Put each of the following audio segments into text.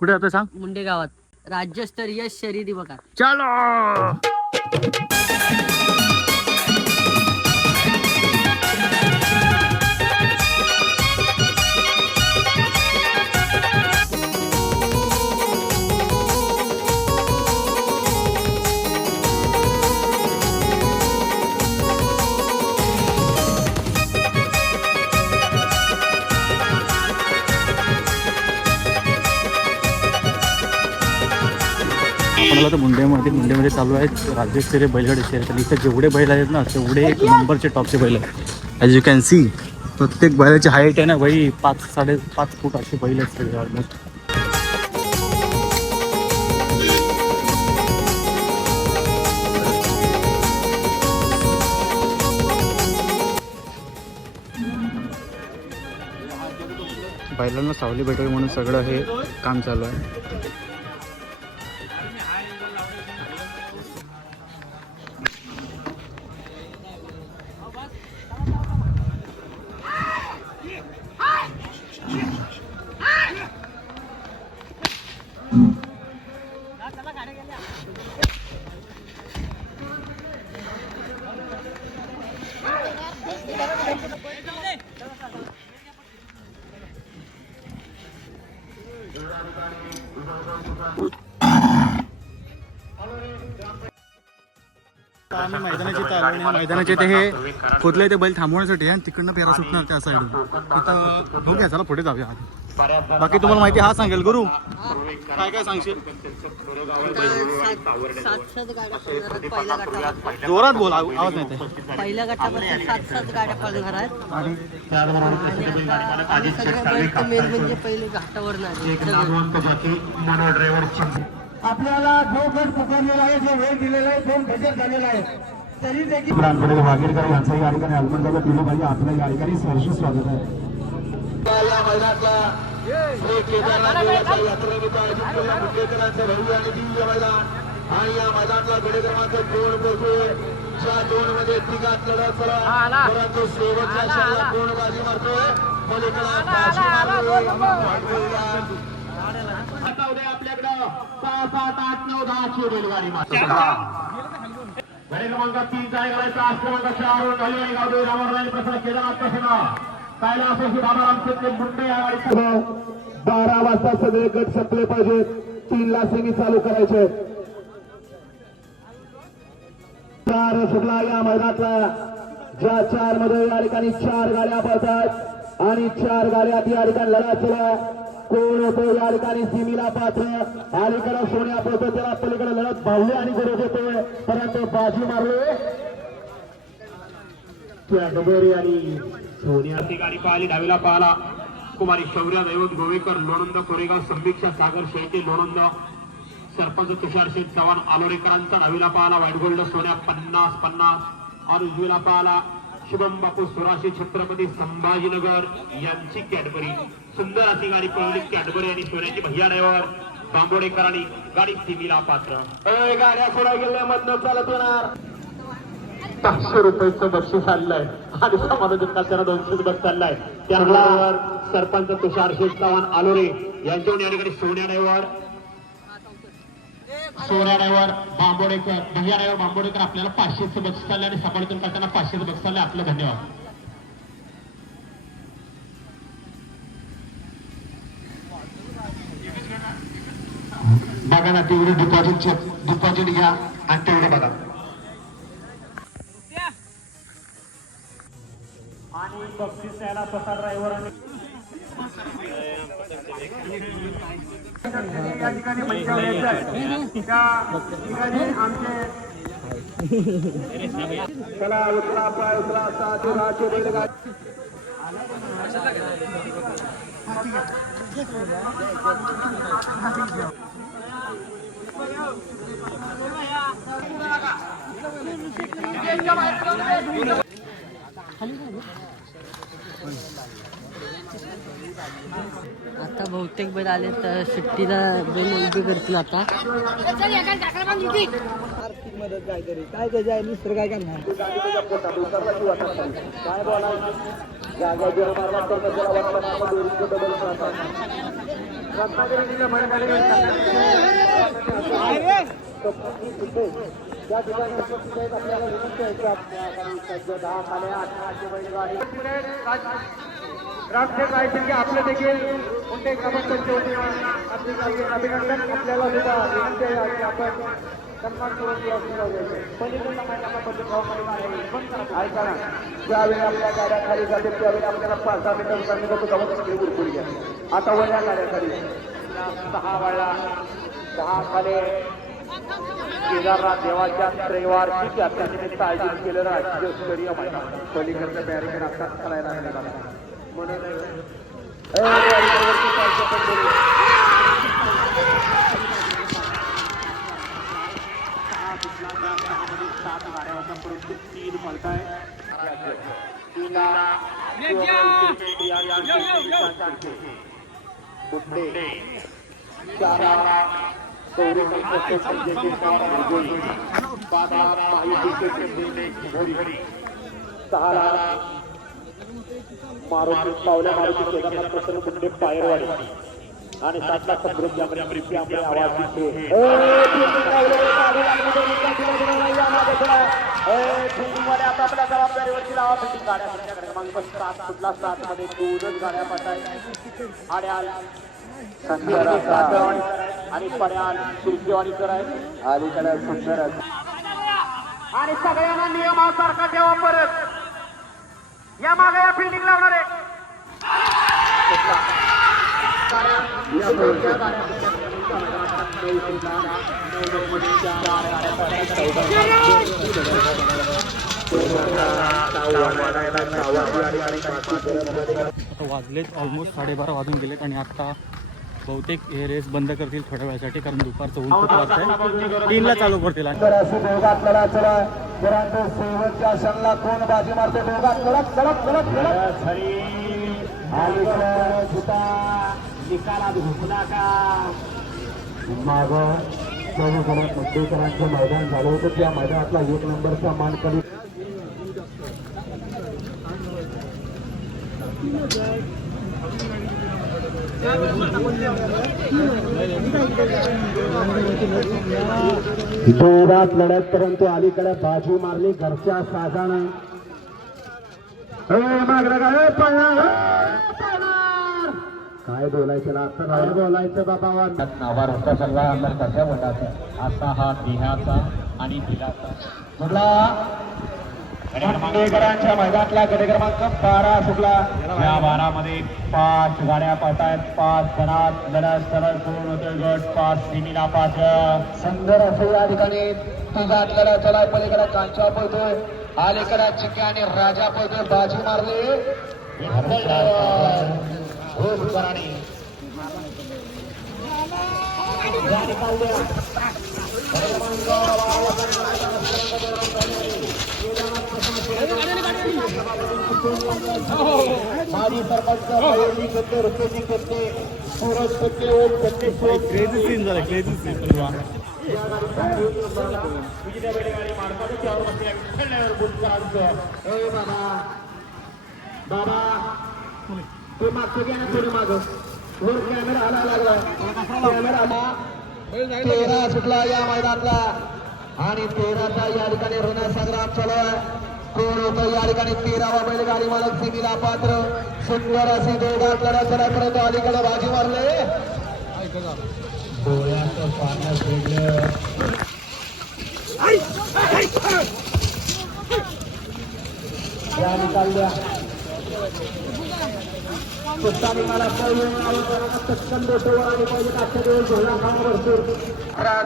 कुठे जातोय सांग? मुंडे गावात राज्यस्तरीय शर्यती बघा. चलो आपल्याला तर मुंडेमध्ये चालू आहेत राज्यस्तरीय बैलगाडी शर्यत. आणि इथे जेवढे बैल आहेत ना तेवढे एक नंबरचे टॉपचे बैल आहेत. ॲज यू कॅन सी प्रत्येक बैलाची हाईट आहे ना भाई 5-5.5 फूट अशी बैल असते ऑलमोस्ट. बैलांना सावली भेटावी म्हणून सगळं हे काम चालू आहे. आम्ही मैदानाचे ते हे खोदले ते बैल थांबवण्यासाठी आणि तिकडनं पेरा सुटणार त्या साईडून. तिथं बघूया चला पुढे जाऊया. बाकी तुम्हाला माहिती हा सांगेल गुरु काय काय सांगशील? जोरात बोल आवाज नाही. पहिल्या गटामध्ये 7 गाड्या पळणार आहेत आणि मेन म्हणजे पहिले घाटावर आपल्याला जो गट पकडलेला आहे जो वेळ दिलेला आहे 2 गजर झालेला आहे तरी देखील वागेरकर यांचं या ठिकाणी आगमन झालं दिलं पाहिजे. आपल्या या ठिकाणी सहर्ष स्वागत आहे. या मैदानातला यात्रेनिमित्त आयोजित केलेल्या मुंडेकरांचं भव्य आणि दिव्य मैदान आणि या मैदानातला गडी क्रमांक 2 पोहोचतोय. ज्या 2 मध्ये तिघात लढत झाला परंतु शेवटच्या क्षणाला 2 बाजी मारतोय. पलीकडे बाजी मारतोय. आपल्याकडं 6, 7, 8, 9, 10 ची रेलगाडी गडी क्रमांक 3 चा करायचा क्रमांक 4 वर गावदेवी रामराणी प्रसाद केदारनाथ कृष्णा कैलासवासी बाबाराम शेट्टी मुंडे या गाडीचा 12 वाजता सगळे गट संपले पाहिजेत. 3 ला सेमी चालू करायचे. 4 सुटला या मैदानातला ज्या 4 मध्ये या ठिकाणी 4 गाड्या पळतात आणि 4 गाड्यात या ठिकाणी लढा सुरू. कोण होतो या ठिकाणी सीमीला पात्र अलीकडे सोन्या पळतो त्याला पलीकडे लढत भावले आणि गरज होतोय परंतु बाजी मारले डबोरी आणि सोन्या. ती गाडी पाहिली डावीला पाहिला कुमारी शौर्या दैवत गोवेकर लोणंद कोरेगाव संभिक्षा सागर शेळके लोणंद सरपंच तुषार शेठ चव्हाण आलोरेकरांचा डावीला पाहिला व्हाईट गोल्ड सोन्या 50-50 आणि उजवीला पाहिला शुभम बापू सुराशी छत्रपती संभाजीनगर यांची कॅडबरी. सुंदर अशी गाडी पळवली कॅडबरी आणि सोन्याची भैया ड्रायव्हर बांबोडेकरांनी गाडी सीमीला पात्र. गाड्या सोडा गेल्या मधनं चालत येणार 500 रुपयाचं बक्षीस आणलंय आणि समालोचक त्याला 200 बक्षीस चाललाय. त्याबरोबर सरपंच तुषार शेठ चव्हाण आलोरे यांच्यावर या ठिकाणी सोन्या ड्रायव्हर बांबोडेकर भैया ड्रायव्हर बांबोडेकर आपल्याला 500चं बक्षीस चाललंय आणि समालोचन करताना 500चं बक्षीस चाललंय. आपलं धन्यवाद. बघा ना तेवढी डिपॉझिट घ्या आणि तेवढे बघा. आणि बक्षीस द्यायला स्वतः ड्रायव्हर आणि या ठिकाणी आमचे चला उतरा पाय उतरा 7 बैलगाडी आता बहुतेक बैल आले तर सुट्टीला बैल उभे करतील. आता मदत काय तरी काय त्याच्या आहे दुसरं काय करणार काय बोला रत्नागिरी जिल्हा बैलगाडी त्या ठिकाणी उपस्थित आहेत. आपल्याला विनंती आहे की आपल्या 10 खाले 18 बैलगाडी रामशेठ रायसिंगे आपले देखील मोठे क्रमांकाचे अभिनंदन. आपल्याला सुद्धा विनंती आहे की आपण सन्मान करून ऐका, ज्यावेळी आपल्या गाड्या खाली जाते त्यावेळी आपल्याला 5-6 मीटर उरकून घ्या. आता वळल्या गाड्या खाली 6 वळला 10 खाले केदारनाथ देवाच्या त्रैवार्षिक यात्रेनिमित्त आयोजित केलेलं राज्यस्तरीय मैदान. पलीकडचं बॅरिकेड आता करायला लागले म्हणून मारुती पावल्या मारुती केदारनाथ प्रसन्न कुंडे पायरवाडी आणि 7 लाख समृद्धी आपले आवाज आपल्या जबाबदारीवरती लावा. गाड्या क्रमांक 7 कुठला 7 मध्ये 2च गाड्या पाठाय आड्याल आणि पड्याल सुरजेवाडीकर आहे अलीकडे सुंदर आणि सगळ्यांना नियमासारखा ठेवा. परत या मागे या फिल्डिंग लावणार आहे. आता वाजलेत ऑलमोस्ट 12:30 वाजून गेलेत आणि आता बहुतेक हे रेस बंद करतील थोड्या वेळासाठी, कारण दुपारचं ऊन खूप वाजतंय. 3ला चालू करतील. शेवटच्या क्षणाला कोण बाजी मारते दोघात कडक कडक कडक कडक निकालात घुसला का माग मुंबईकरांचं मैदान झालं होतं. त्या मैदानातला 1 नंबरचा मानकरी जोरात लढत, परंतु अलीकडे बाजू मारली घरच्या साजानं. काय बोलायचं आता, काय बोलायचं बाबा. नावार होता सगळा कशा बोलायचा असा हा देहाचा आणि दिलाचा कुठला मुंबईकरांच्या मैदानातला गडी क्रमांक 12 सुटला. या 12 मध्ये 5 गाड्या पळतायत. 5 जणात लढत सरळ सुरू होते. गट 5 सेमीला पात्र सुंदर असे या ठिकाणी तुझात लढत चला. पलीकडे कांचा पळतोय, अलीकडे चिक्या आणि राजा पळतोय. बाजी मारली माजी सरपंच रुपये करते सूरज करते ओम करते. क्रेझी सीन झालं, क्रेझी सीन. बाबा ते मागचं घ्या ना थोडं मागं. वर कॅमेरा आला लागला, कॅमेरा आला. 13 सुटला या मैदानातला आणि 13चा या ठिकाणी रणसंग्राम चालू आहे. कोण होतं या ठिकाणी 13वा बैलगाडी मालक सीमीला पात्र. सुंदर अशी दोघात लढत चढापर्यंत अलीकडे बाजी मारले. डोळ्याचं पाण्यात वेगळं या निकालल्या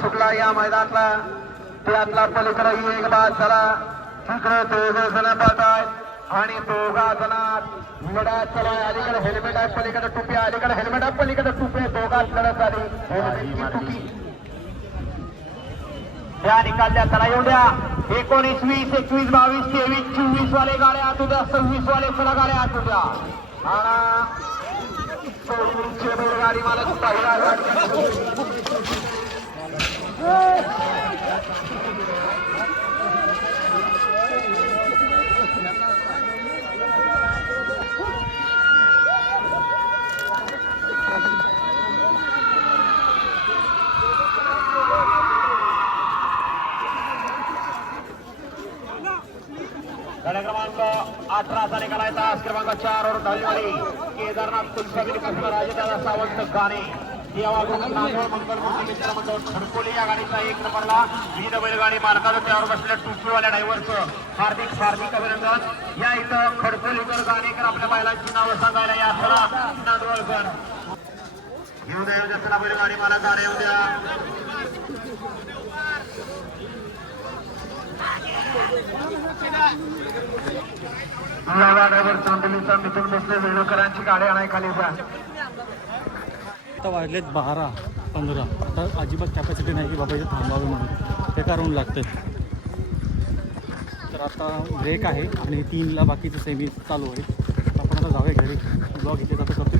सुटला या मैदानातला. त्यातला पलीकडे एक बाद झाला. तिकडे 2 जण पाहताय आणि 2 जणात लढत चला. अलीकडे हेल्मेट आहे, पलीकडे टोपी, अलीकडे हेल्मेट आहे, पलीकडे टोपी. 2 लढत झाली. हेल्मेटची टोपी त्या निकालल्या. चला येऊ द्या. 19, 20, 21, 22, 23, 24 वाले गाड्या आटू द्या. 26 वाले चला गाड्या आटू द्या. गाडी मालक पहिला आहे तास क्रमांक 4 वर धावणारी केदारनाथ कुलकर्णी पासून राजेदादा सावंत गाणे मंगलमूर्ती मित्र मंडळ खडकोली या गाडीचा 1 नंबरला विविध बैलगाडी मालकाचं त्यावर बसलेल्या टुपीवाल्या ड्रायव्हरचं हार्दिक हार्दिक अभिनंदन. या इथं खडकोलीकर गाणेकर आपल्या बैलांची नावं सांगायला या चला नांदवळकर येऊ द्या चला बैलगाडी मालक गाणे येऊ द्या. ड्रायव्हर चंदलीचा मिथून बसले वेणूकरांची गाडी आणाय खाली जा. आता वाजलेत 12:15. आता अजिबात कॅपॅसिटी नाही की बाबा इथे थांबावे म्हणून ते कारण लागतं. तर आता ब्रेक आहे आणि 3ला बाकीचं सेमी चालू आहे. आपण आता जाऊया घरी. ब्लॉग इथे जातो करतो.